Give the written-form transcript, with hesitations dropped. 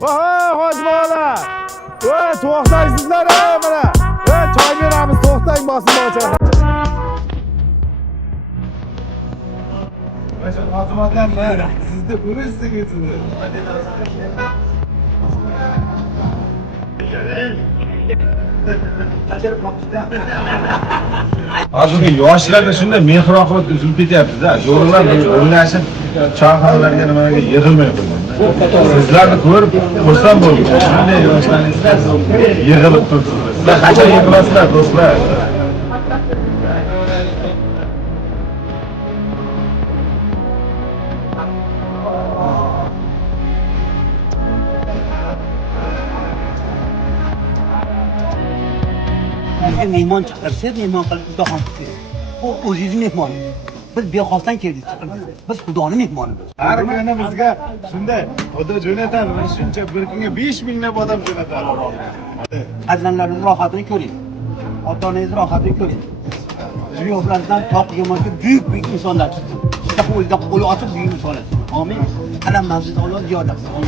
Voy, hoji bola. Voy, to'xtaysizlar mana. Voy, choy beramiz, to'xtang bosim ochar. Xizmatlar bor. Sizda bo'lasiz ketdi. Hozirgi yoshlarda shunday mehroqlik uzilib ketyapti-da. Yo'g'rilar o'ynashib, choyxonalarga nimaga yig'ilmay qo'ygan. Sizlarni ko'rib xursand bo'ldim. Shunday yoshlarning yig'ilib turibsizlar. Sizlar qachon yig'ilasizlar, do'stlar? Mehmon chiqarsa, mehmon qilib imtihon qildi. Bu o'zingiz mehmon. Biz bexosdan keldik. Biz Xudoni mehmonimiz. Har kuni bizga shunday xudo jo'natadi. Mana shuncha bir kunga 5000 lab odam jo'natadi. Farzandlaringiz rohatini ko'ring. Ota-onangiz rohatini ko'ring. Ziyoflardan toq yemoqqa buyuk insonlar chiqsin. Siz qo'lda qo'l ochib buyuk insonlar. Amin. Qalam mazid Alloh ziyoda qilsin.